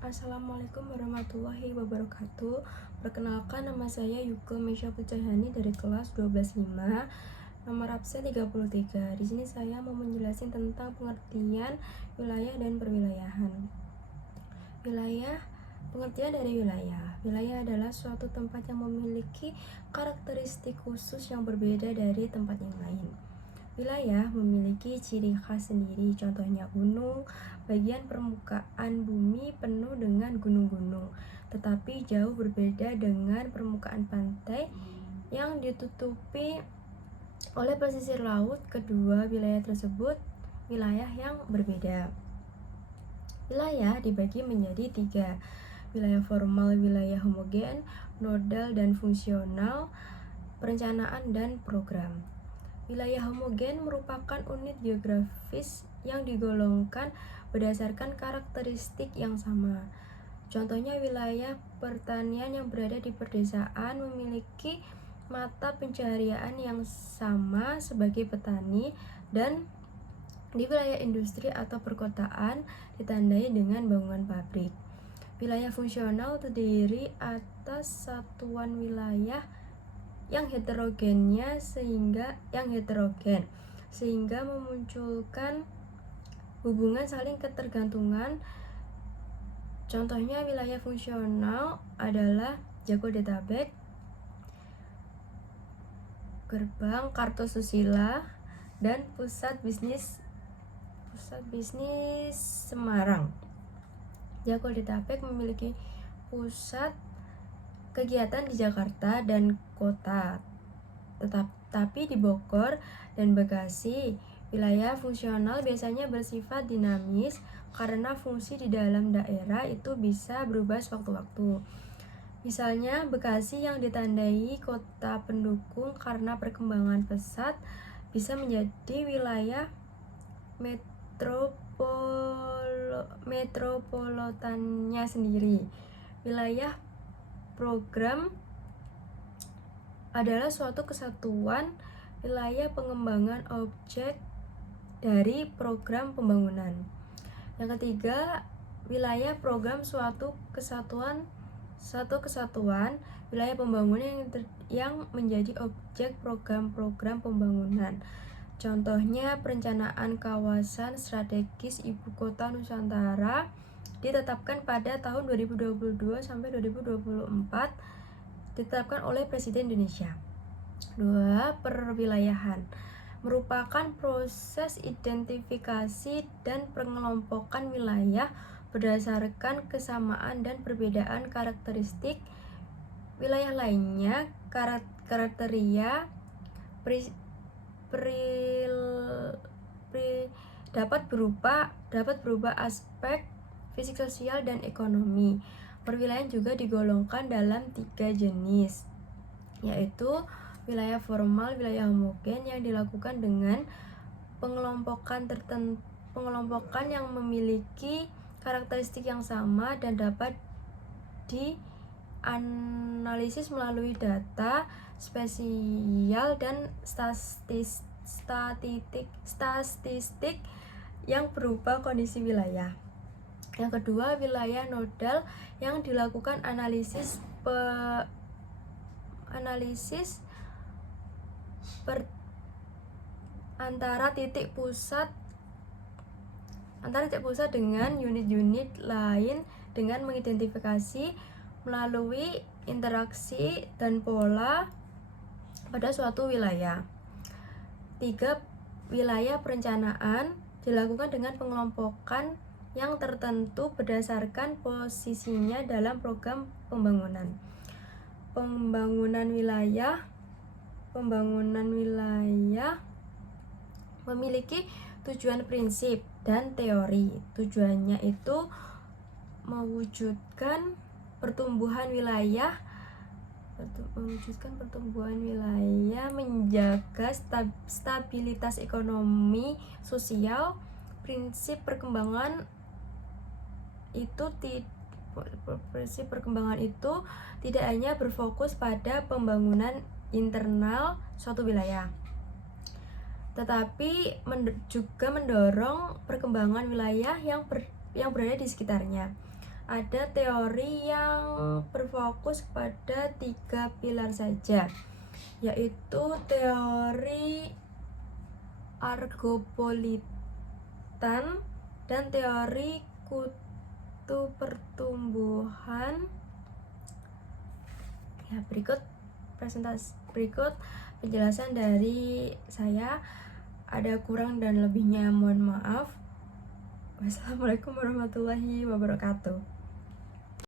Assalamualaikum warahmatullahi wabarakatuh. Perkenalkan, nama saya Yuka Mesya Pucahani dari kelas 12.5, nomor absen 33. Di sini saya mau menjelaskan tentang pengertian wilayah dan perwilayahan. Pengertian dari wilayah. Wilayah adalah suatu tempat yang memiliki karakteristik khusus yang berbeda dari tempat yang lain. Wilayah memiliki ciri khas sendiri, contohnya gunung, bagian permukaan bumi penuh dengan gunung-gunung, tetapi jauh berbeda dengan permukaan pantai yang ditutupi oleh pesisir laut. Kedua wilayah tersebut wilayah yang berbeda. Wilayah dibagi menjadi 3, wilayah formal, wilayah homogen, nodal dan fungsional, perencanaan dan program. Wilayah homogen merupakan unit geografis yang digolongkan berdasarkan karakteristik yang sama. Contohnya wilayah pertanian yang berada di pedesaan memiliki mata pencaharian yang sama sebagai petani, dan di wilayah industri atau perkotaan ditandai dengan bangunan pabrik. Wilayah fungsional terdiri atas satuan wilayah yang heterogen sehingga memunculkan hubungan saling ketergantungan. Contohnya wilayah fungsional adalah Jabodetabek, Gerbang Kartosusila, dan pusat bisnis Semarang. Jabodetabek memiliki pusat kegiatan di Jakarta dan kota, tetapi di Bogor dan Bekasi. Wilayah fungsional biasanya bersifat dinamis karena fungsi di dalam daerah itu bisa berubah sewaktu-waktu. Misalnya Bekasi yang ditandai kota pendukung karena perkembangan pesat bisa menjadi wilayah metropolitannya sendiri. Wilayah program adalah suatu kesatuan wilayah pengembangan objek dari program pembangunan. Yang ketiga, wilayah program suatu kesatuan wilayah pembangunan yang menjadi objek program-program pembangunan. Contohnya perencanaan kawasan strategis Ibu Kota Nusantara ditetapkan pada tahun 2022 sampai 2024, ditetapkan oleh Presiden Indonesia. 2. Perwilayahan merupakan proses identifikasi dan pengelompokan wilayah berdasarkan kesamaan dan perbedaan karakteristik wilayah lainnya. Kriteria dapat berupa aspek fisik, sosial, dan ekonomi. Perwilayahan juga digolongkan dalam 3 jenis, yaitu wilayah formal, wilayah homogen yang dilakukan dengan pengelompokan yang memiliki karakteristik yang sama dan dapat dianalisis melalui data spesial dan statistik yang berupa kondisi wilayah. Yang kedua, wilayah nodal yang dilakukan analisis antara titik pusat dengan unit-unit lain dengan mengidentifikasi melalui interaksi dan pola pada suatu wilayah. 3. Wilayah perencanaan dilakukan dengan pengelompokan yang tertentu berdasarkan posisinya dalam program pembangunan. Pembangunan wilayah memiliki tujuan prinsip dan teori. Tujuannya itu mewujudkan pertumbuhan wilayah, menjaga stabilitas ekonomi sosial. Prinsip perkembangan itu tidak hanya berfokus pada pembangunan internal suatu wilayah, tetapi juga mendorong perkembangan wilayah yang berada di sekitarnya. ada teori yang berfokus pada 3 pilar saja, yaitu teori argopolitan dan teori kutu pertumbuhan. Ya, berikut penjelasan dari saya. Ada kurang dan lebihnya mohon maaf. Wassalamualaikum warahmatullahi wabarakatuh.